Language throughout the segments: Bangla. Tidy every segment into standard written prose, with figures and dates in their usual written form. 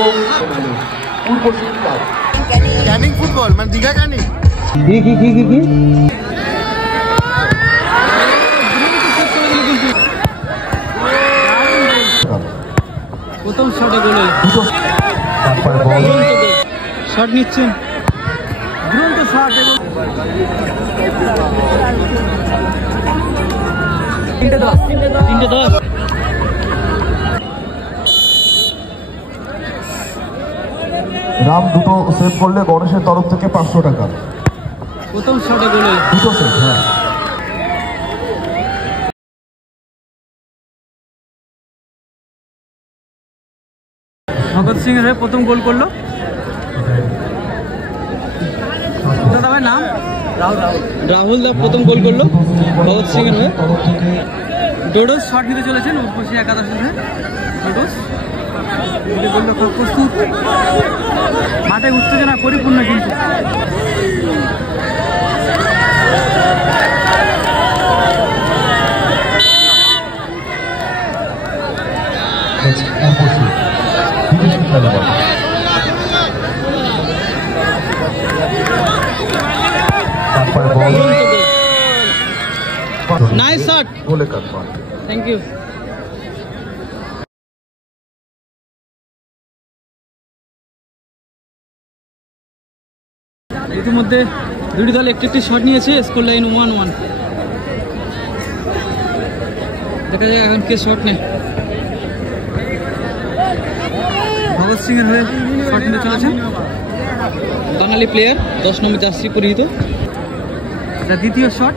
এবং উর্বশী ক্লাব। ক্যানিং ফুটবল মানে দীঘা ক্যানিং। কি প্রথম শটে গোল শট নিচ্ছেন দুরন্ত শট এবং 3-10 রাম দুটো সেভ করলে গণেশের তরফ থেকে 500 টাকা। প্রথম শটে গোল দুটো সেভ। হ্যাঁ, ভগৎ সিং এর হয়ে প্রথম গোল করলো। দাদার নাম রাহুল দা প্রথম গোল করলো ভগৎ সিং এর হয়ে। ডোডোস শট নিতে চলেছেন উর্বশী একাদশ হয়ে। ডোডোস প্রস্তুত, মাঠে উত্তেজনা পরিপূর্ণ কিন্তু। Nice shot, thank you. ইতিমধ্যে দুটি দল একটি শট নিয়েছে। Score line 1-1। দেখা যায় এখন কে শট নেয়। ভগৎ সিং এর হয়ে শট নিতে চলেছেন বাঙালি প্লেয়ার 10 নম্বর জার্সি পরিহিত। এটা দ্বিতীয় শট।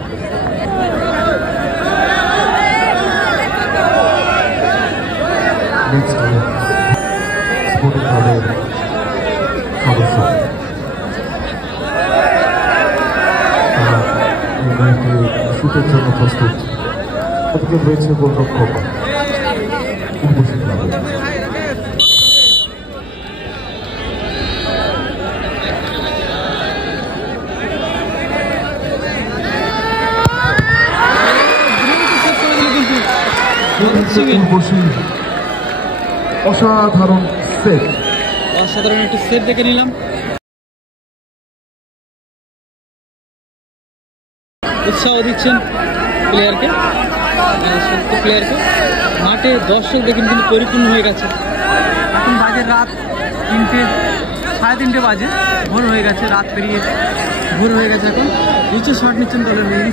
শুটের জন্য প্রস্তুত। ওদিকে রয়েছে গোলরক্ষক উর্বশী ক্লাবের। অসাধারণ সেভ, অসাধারণ একটু সেভ দেখে নিলাম। উৎসাহ দিচ্ছেন প্লেয়ারকে, মাঠে দর্শক দেখেন কিন্তু পরিপূর্ণ হয়ে গেছে। এখন বাজে রাত 3টে, 3:30 বাজে, ভোর হয়ে গেছে, রাত পেরিয়ে ভোর হয়ে গেছে। এখন নিচে শট নিচ্ছেন দলের হয়ে,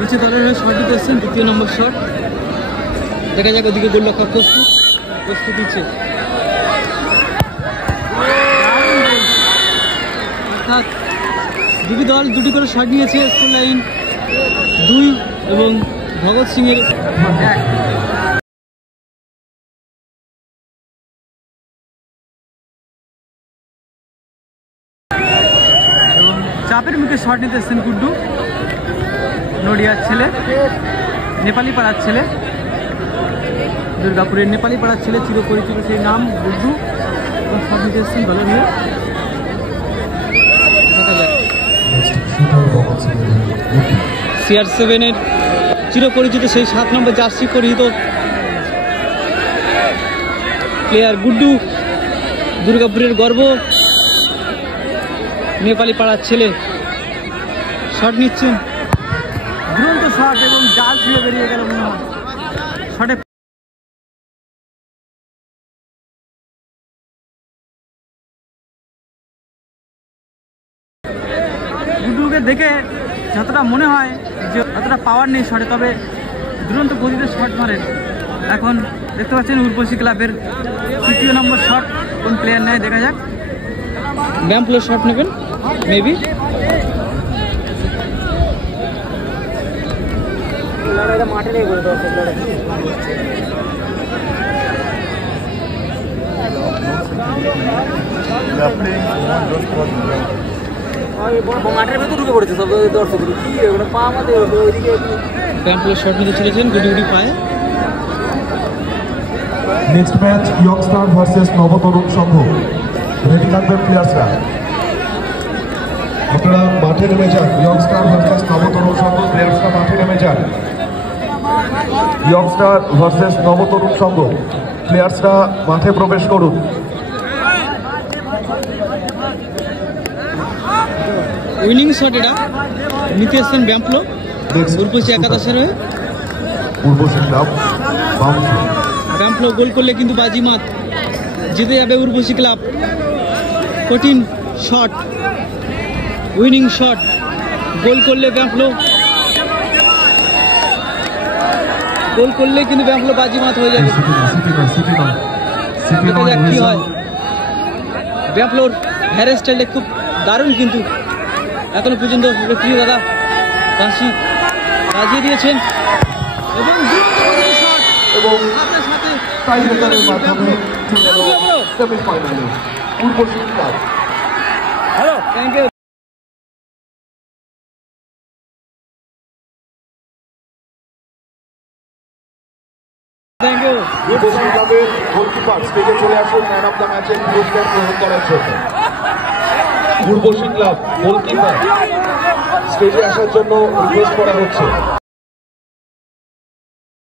নিচে দলের হয়ে শট দিতে এসছেন। দ্বিতীয় নম্বর শট দেখা যাক। ওদিকে গোলরক্ষক প্রস্তুত দিচ্ছে। অর্থাৎ দুটি দল দুটি করে শট নিয়েছে। স্কোর লাইন 2 এবং ভগৎ সিং এর 1। এবং চাপের মুখে শট নিতে এসছেন গুড্ডু, নডিয়ার ছেলে, নেপালি পাড়ার ছেলে, দুর্গাপুরের নেপালি পাড়ার ছেলে, চিরপরিচিত সেই নাম গুড্ডু। এবং শট নিতে এসছেন দলের হয়ে। CR7 এর চিরপরিচিত সেই 7 নম্বর জার্সি পরিহিত প্লেয়ার গুড্ডু, দুর্গাপুরের গর্ব, নেপালি পাড়ার ছেলে। শট নিচ্ছেন, দুরন্ত শট এবং জাল ছুঁয়ে বেরিয়ে গেল মনে হয়। শটে গুড্ডুকে দেখে যতটা মনে হয় যে অতটা পাওয়ার নেই শটে, তবে দুরন্ত গতিতে শট মারেন। এখন দেখতে পাচ্ছেন উর্বশী ক্লাবের 3য় নম্বর শট কোন প্লেয়ার নেয় দেখা যাক। ব্যাম্পলো শট নেবেন মেবি। মাঠে নেই বলে মাঠের ভেতর ঢুকে পড়েছে সব দর্শক। কি পা আমাদের ওইদিকে ব্যাম্পলো শট নিতে চলেছেন গুডি পায়ে। নেক্সট ম্যাচ ইয়ংস্টার ভার্সেস নবতরুণ সংঘ। রেডি থাকবেন প্লেয়ার্সরা, আপনারা মাঠে নেমে যান। ইয়ংস্টার ভার্সেস নবতরুণ সংঘ, প্লেয়ার্সরা মাঠে নেমে যান। ইয়ংস্টার ভার্সেস নবতরুণ সংঘ। প্লেয়ার্সরা মাঠে প্রবেশ করুন। উইনিং শট এটা নিতে এসছেন ব্যাম্পলো উর্বশী একাদশের হয়ে। উর্বশী ক্লাব ব্যাম্পলো গোল করলে কিন্তু বাজিমাত, জিতে যাবে উর্বশী ক্লাব। কঠিন শট, উইনিং শট, গোল করলে ব্যাম্পলো, গোল করলে কিন্তু ব্যাম্পলো বাজিমাত হয়ে যাবে। দেখা যাক কি হয়। ব্যাম্পলোর হেয়ার স্টাইলটা খুব দারুণ, কিন্তু এখনো পর্যন্ত প্রিয় দাদা বাঁশি বাজিয়ে দিয়েছেন এবং সাথে সাথে টাইব্রেকারের মাধ্যমে সেমিফাইনালে Urvashi club. Hello, thank you. Thank you. Urvashi ক্লাবের গোলকিপার স্টেজে চলে আসুন ম্যান অফ দ্য ম্যাচের পুরস্কার গ্রহণ করার জন্য। উর্বশী ক্লাব গোলকিপার স্টেজে আসার জন্য রিকোয়েস্ট করা হচ্ছে।